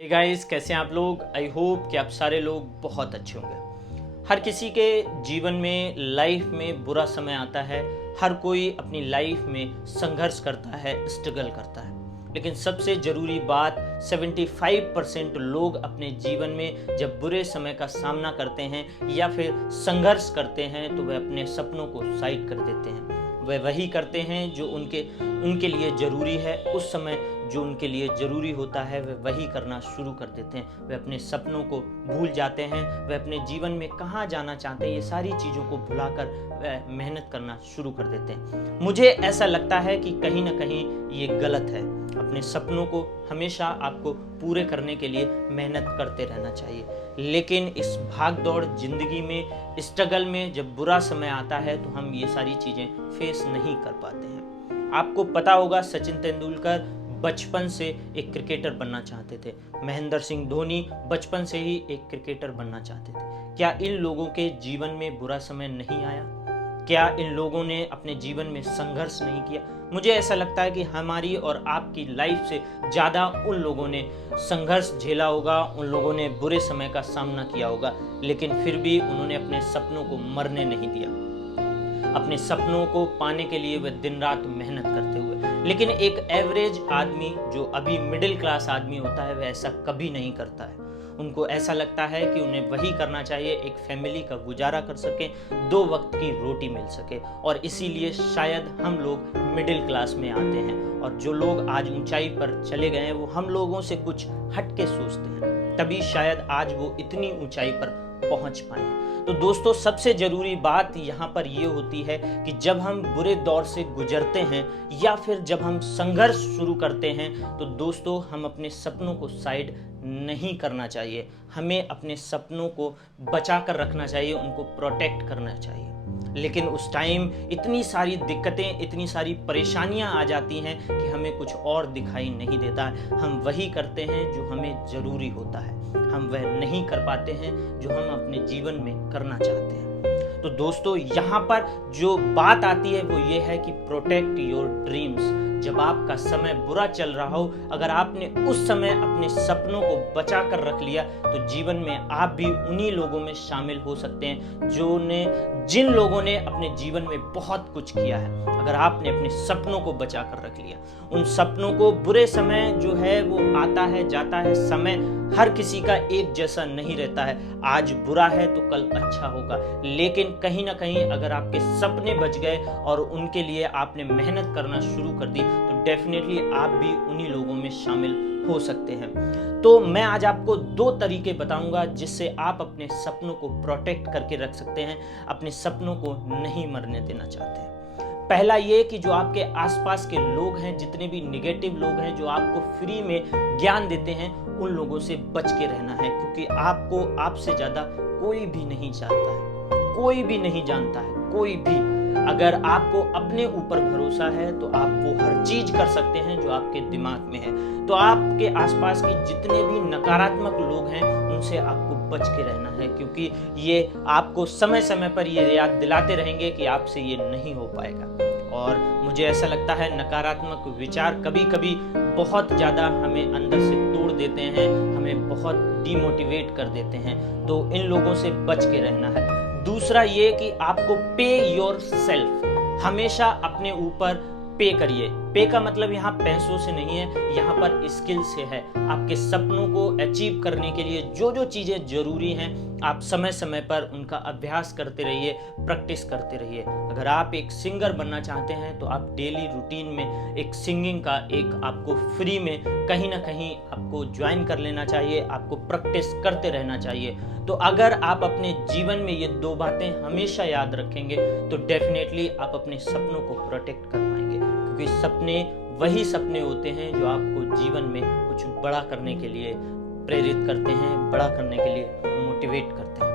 Hey guys, कैसे हैं आप लोग। आई होप कि आप सारे लोग बहुत अच्छे होंगे। हर किसी के जीवन में लाइफ में बुरा समय आता है। हर कोई अपनी लाइफ में संघर्ष करता है, स्ट्रगल करता है। लेकिन सबसे ज़रूरी बात 75% लोग अपने जीवन में जब बुरे समय का सामना करते हैं या फिर संघर्ष करते हैं तो वे अपने सपनों को साइड कर देते हैं। वे वही करते हैं जो उनके लिए ज़रूरी है। उस समय जो उनके लिए ज़रूरी होता है वे वही करना शुरू कर देते हैं। वे अपने सपनों को भूल जाते हैं। वे अपने जीवन में कहाँ जाना चाहते हैं ये सारी चीज़ों को भुलाकर वे मेहनत करना शुरू कर देते हैं। मुझे ऐसा लगता है कि कहीं ना कहीं ये गलत है। अपने सपनों को हमेशा आपको पूरे करने के लिए मेहनत करते रहना चाहिए। लेकिन इस भाग दौड़ जिंदगी में, स्ट्रगल में जब बुरा समय आता है तो हम ये सारी चीज़ें फेस नहीं कर पाते हैं। आपको पता होगा सचिन तेंदुलकर बचपन से एक क्रिकेटर बनना चाहते थे। महेंद्र सिंह धोनी बचपन से ही एक क्रिकेटर बनना चाहते थे। क्या इन लोगों के जीवन में बुरा समय नहीं आया? क्या इन लोगों ने अपने जीवन में संघर्ष नहीं किया? मुझे ऐसा लगता है कि हमारी और आपकी लाइफ से ज़्यादा उन लोगों ने संघर्ष झेला होगा, उन लोगों ने बुरे समय का सामना किया होगा, लेकिन फिर भी उन्होंने अपने सपनों को मरने नहीं दिया। अपने सपनों को पाने के लिए वे दिन रात मेहनत करते हुए। लेकिन एक एवरेज आदमी जो अभी मिडिल क्लास आदमी होता है वह ऐसा कभी नहीं करता है। उनको ऐसा लगता है कि उन्हें वही करना चाहिए, एक फैमिली का गुजारा कर सके, 2 वक्त की रोटी मिल सके। और इसीलिए शायद हम लोग मिडिल क्लास में आते हैं और जो लोग आज ऊंचाई पर चले गए हैं वो हम लोगों से कुछ हट के सोचते हैं, तभी शायद आज वो इतनी ऊंचाई पर पहुंच पाए। तो दोस्तों, सबसे जरूरी बात यहाँ पर ये होती है कि जब हम बुरे दौर से गुजरते हैं या फिर जब हम संघर्ष शुरू करते हैं तो दोस्तों हम अपने सपनों को साइड नहीं करना चाहिए। हमें अपने सपनों को बचा कर रखना चाहिए, उनको प्रोटेक्ट करना चाहिए। लेकिन उस टाइम इतनी सारी दिक्कतें, इतनी सारी परेशानियां आ जाती हैं कि हमें कुछ और दिखाई नहीं देता है। हम वही करते हैं जो हमें ज़रूरी होता है, हम वह नहीं कर पाते हैं जो हम अपने जीवन में करना चाहते हैं। तो दोस्तों, यहाँ पर जो बात आती है वो ये है कि प्रोटेक्ट योर ड्रीम्स। जब आपका समय बुरा चल रहा हो, अगर आपने उस समय अपने सपनों को बचा कर रख लिया तो जीवन में आप भी उन्हीं लोगों में शामिल हो सकते हैं जिन लोगों ने अपने जीवन में बहुत कुछ किया है। अगर आपने अपने सपनों को बचा कर रख लिया, उन सपनों को, बुरे समय जो है वो आता है जाता है, समय हर किसी का एक जैसा नहीं रहता है। आज बुरा है तो कल अच्छा होगा। लेकिन कहीं ना कहीं अगर आपके सपने बच गए और उनके लिए आपने मेहनत करना शुरू कर दी तो डेफिनेटली आप भी उन्हीं लोगों में शामिल हो सकते हैं। तो मैं आज आपको 2 तरीके बताऊंगा जिससे आप अपने सपनों को प्रोटेक्ट करके रख सकते हैं, अपने सपनों को नहीं मरने देना चाहते हैं। पहला ये कि जो आपके आसपास के लोग हैं, जितने भी निगेटिव लोग हैं जो आपको फ्री में ज्ञान देते हैं, उन लोगों से बच के रहना है। क्योंकि आपको आपसे ज्यादा कोई भी नहीं चाहता है, कोई भी नहीं जानता है, कोई भी। अगर आपको अपने ऊपर भरोसा है तो आप वो हर चीज कर सकते हैं जो आपके दिमाग में है। तो आपके आसपास के जितने भी नकारात्मक लोग हैं उनसे आपको बच के रहना है, क्योंकि ये आपको समय समय पर ये याद दिलाते रहेंगे कि आपसे ये नहीं हो पाएगा। और मुझे ऐसा लगता है नकारात्मक विचार कभी कभी बहुत ज़्यादा हमें अंदर से तोड़ देते हैं, हमें बहुत डिमोटिवेट कर देते हैं। तो इन लोगों से बच के रहना है। दूसरा ये कि आपको पे योर सेल्फ, हमेशा अपने ऊपर पे करिए। पे का मतलब यहाँ पैसों से नहीं है, यहाँ पर स्किल से है। आपके सपनों को अचीव करने के लिए जो जो चीज़ें जरूरी हैं आप समय समय पर उनका अभ्यास करते रहिए, प्रैक्टिस करते रहिए। अगर आप एक सिंगर बनना चाहते हैं तो आप डेली रूटीन में एक सिंगिंग का एक आपको फ्री में कहीं ना कहीं आपको ज्वाइन कर लेना चाहिए, आपको प्रैक्टिस करते रहना चाहिए। तो अगर आप अपने जीवन में ये 2 बातें हमेशा याद रखेंगे तो डेफिनेटली आप अपने सपनों को प्रोटेक्ट कर पाएंगे। क्योंकि सपने वही सपने होते हैं जो आपको जीवन में कुछ बड़ा करने के लिए प्रेरित करते हैं, बड़ा करने के लिए मोटिवेट करते हैं।